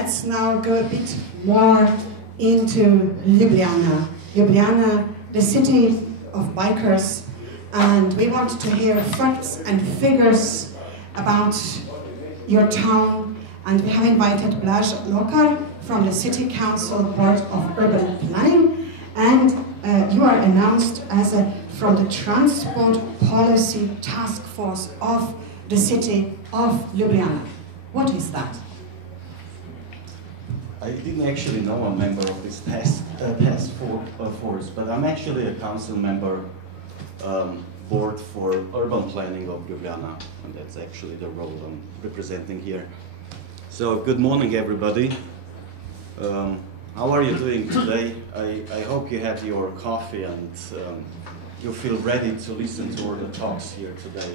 let's now go a bit more into Ljubljana. Ljubljana, the city of bikers, and we want to hear facts and figures about your town, and we have invited Blaž Lokar from the City Council Board of Urban Planning, and you are announced as from the Transport Policy Task Force of the city of Ljubljana. What is that? I didn't actually know I'm a member of this task force, but I'm actually a council member board for urban planning of Ljubljana, and that's actually the role I'm representing here. So, good morning, everybody. How are you doing today? I hope you had your coffee and you feel ready to listen to all the talks here today.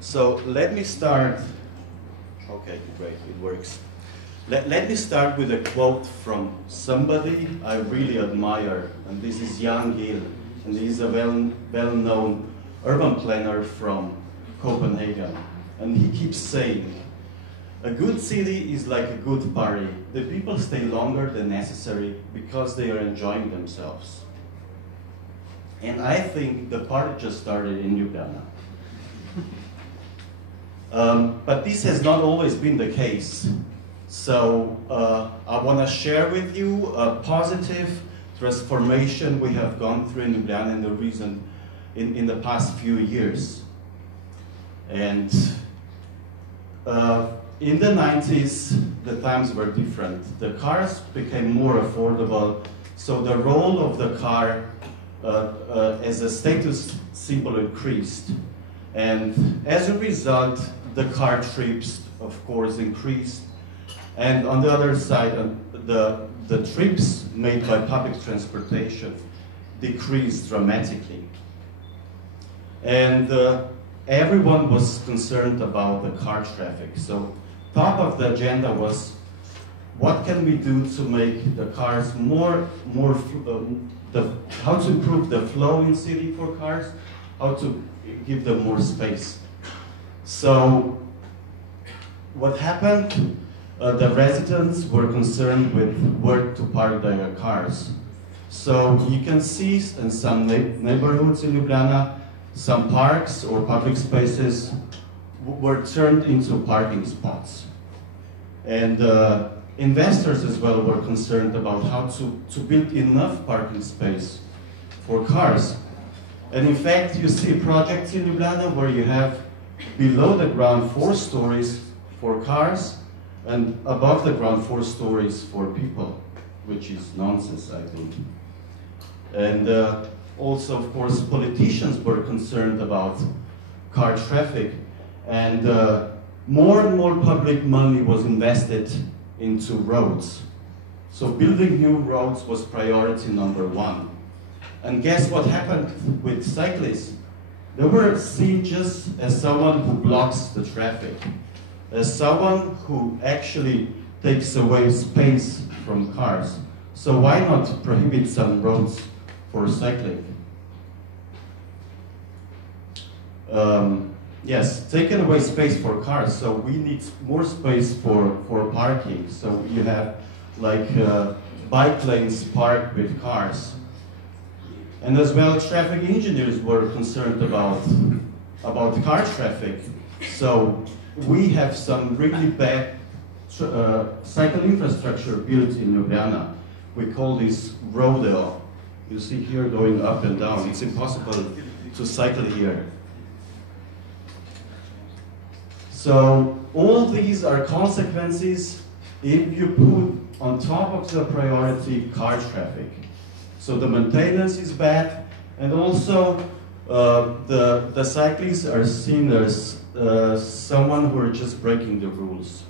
So, let me start. Okay, great, it works. Let me start with a quote from somebody I really admire, and this is Jan Gehl, and he's a well-known urban planner from Copenhagen. And he keeps saying, a good city is like a good party. The people stay longer than necessary because they are enjoying themselves. And I think the party just started in Ljubljana. But this has not always been the case. So I want to share with you a positive transformation we have gone through in Ljubljana in the in the past few years. And in the 90s, the times were different. The cars became more affordable, so the role of the car as a status symbol increased. And as a result, the car trips, of course, increased. And on the other side, the trips made by public transportation decreased dramatically. And everyone was concerned about the car traffic. So top of the agenda was, what can we do to make the cars how to improve the flow in city for cars, how to give them more space. So what happened? The residents were concerned with where to park their cars. So you can see in some neighborhoods in Ljubljana, some parks or public spaces were turned into parking spots. And investors as well were concerned about how to build enough parking space for cars. And in fact, you see projects in Ljubljana where you have below the ground 4 stories for cars, and above the ground 4 stories for people, which is nonsense, I think. And also, of course, politicians were concerned about car traffic, and more and more public money was invested into roads. So building new roads was priority number 1. And guess what happened with cyclists? They were seen just as someone who blocks the traffic, as someone who actually takes away space from cars. So why not prohibit some roads for cycling? Yes, taking away space for cars, so we need more space for parking. So you have like bike lanes parked with cars. And as well, traffic engineers were concerned about car traffic. So we have some really bad cycle infrastructure built in Ljubljana. We call this rodeo. You see here going up and down. It's impossible to cycle here. So all these are consequences if you put on top of the priority car traffic. So the maintenance is bad, and also the cyclists are seen as someone who are just breaking the rules.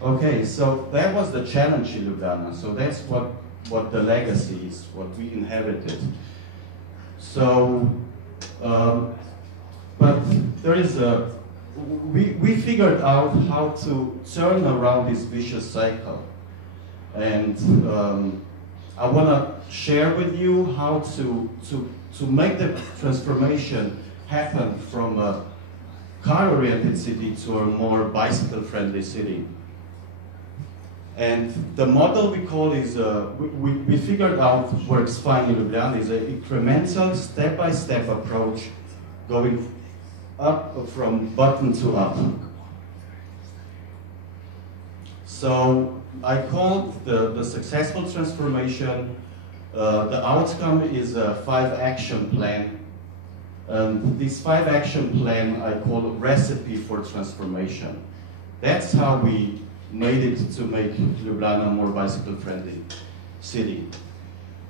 Okay, so that was the challenge in Ljubljana. So that's what the legacy is, what we inherited. So, but there is we figured out how to turn around this vicious cycle. And I want to share with you how to make the transformation happen from a car-oriented city to a more bicycle-friendly city. And the model we call is, we figured out works fine in Ljubljana, is an incremental, step-by-step approach going up from bottom to up. So I called the successful transformation, the outcome is a 5-action plan. And this 5-action plan I call recipe for transformation. That's how we made it to make Ljubljana a more bicycle-friendly city.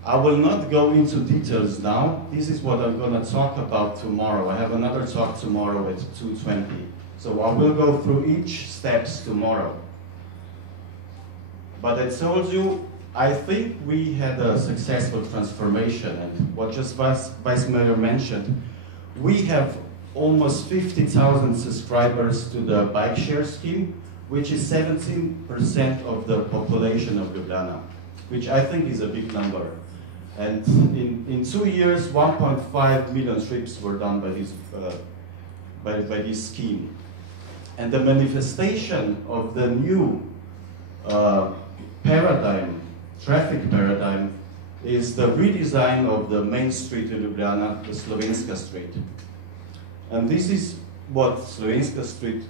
I will not go into details now. This is what I'm going to talk about tomorrow. I have another talk tomorrow at 2:20. So I will go through each steps tomorrow. But I told you, I think we had a successful transformation. And what just Vice Mayor mentioned, we have almost 50,000 subscribers to the bike share scheme, which is 17% of the population of Ljubljana, which I think is a big number. And in 2 years, 1.5 million trips were done by this scheme. And the manifestation of the new paradigm, traffic paradigm, is the redesign of the main street in Ljubljana, the Slovenska Street. And this is what Slovenska Street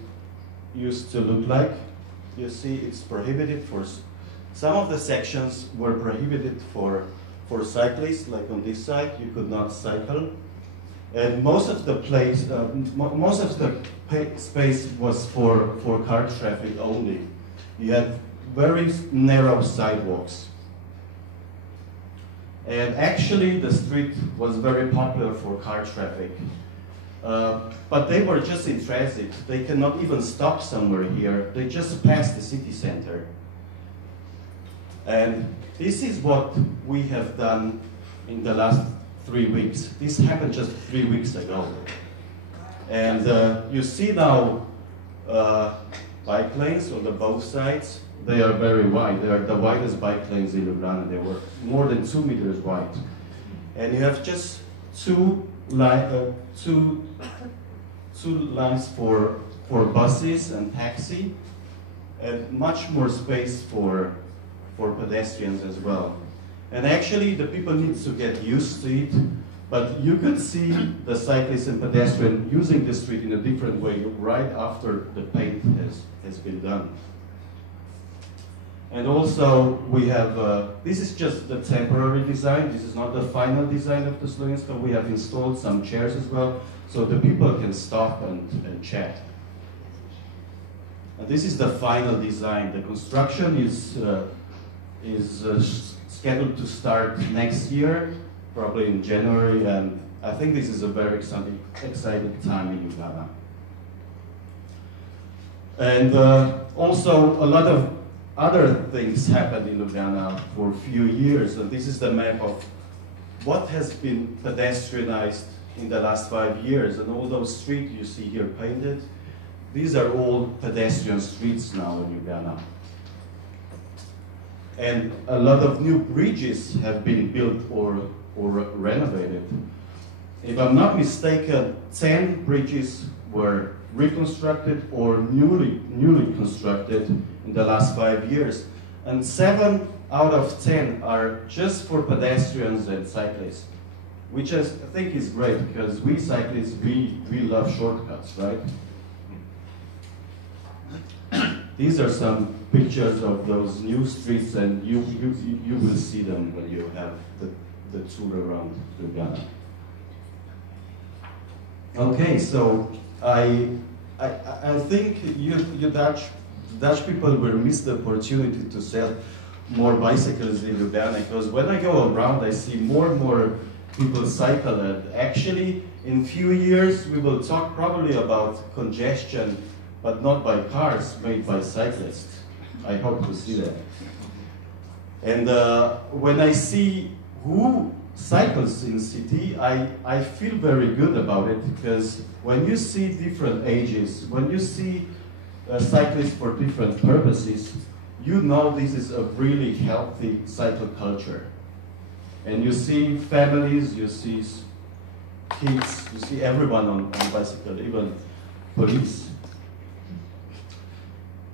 used to look like. You see, it's prohibited for, some of the sections were prohibited for cyclists, like on this side, you could not cycle. And most of the space was for car traffic only. You had very narrow sidewalks. And actually, the street was very popular for car traffic. But they were just in transit. They cannot even stop somewhere here. They just passed the city center. And this is what we have done in the last 3 weeks. This happened just 3 weeks ago. And you see now bike lanes on the both sides. They are very wide. They are the widest bike lanes in Ljubljana. They were more than 2 meters wide. And you have just two lines for buses and taxi, and much more space for pedestrians as well. And actually, the people need to get used to it, but you could see the cyclists and pedestrians using the street in a different way right after the paint has been done. And also, we have, this is just the temporary design. This is not the final design of the Slovenska. We have installed some chairs as well, so the people can stop and chat. And this is the final design. The construction is scheduled to start next year, probably in January, and I think this is a very exciting time in Ljubljana. And also, a lot of other things happened in Ljubljana for a few years, and this is the map of what has been pedestrianized in the last 5 years. And all those streets you see here painted, these are all pedestrian streets now in Ljubljana. And a lot of new bridges have been built or renovated. If I'm not mistaken, 10 bridges were reconstructed or newly constructed in the last 5 years. And 7 out of 10 are just for pedestrians and cyclists, which I think is great, because we cyclists, we love shortcuts, right? These are some pictures of those new streets, and you will see them when you have the tour around Ljubljana. Okay, so I think you Dutch people will miss the opportunity to sell more bicycles in Ljubljana, because when I go around, I see more and more people cycle, and actually, in few years, we will talk probably about congestion, but not by cars, made by cyclists. I hope to see that. And when I see who cycles in city, I feel very good about it, because when you see different ages, when you see cyclists for different purposes, you know this is a really healthy cycle culture. And you see families, you see kids, you see everyone on bicycle, even police.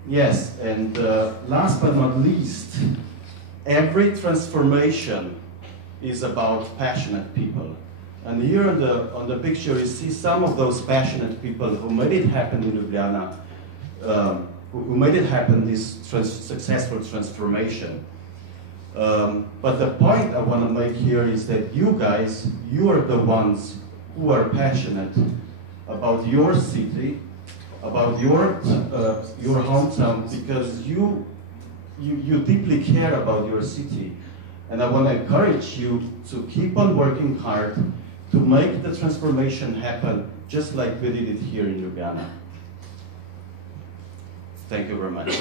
Yes, and last but not least, every transformation is about passionate people. And here on the picture you see some of those passionate people who made it happen in Ljubljana, who made it happen, this successful transformation. But the point I want to make here is that you guys, you are the ones who are passionate about your city, about your hometown, because you deeply care about your city. And I want to encourage you to keep on working hard to make the transformation happen, just like we did it here in Ljubljana. Thank you very much.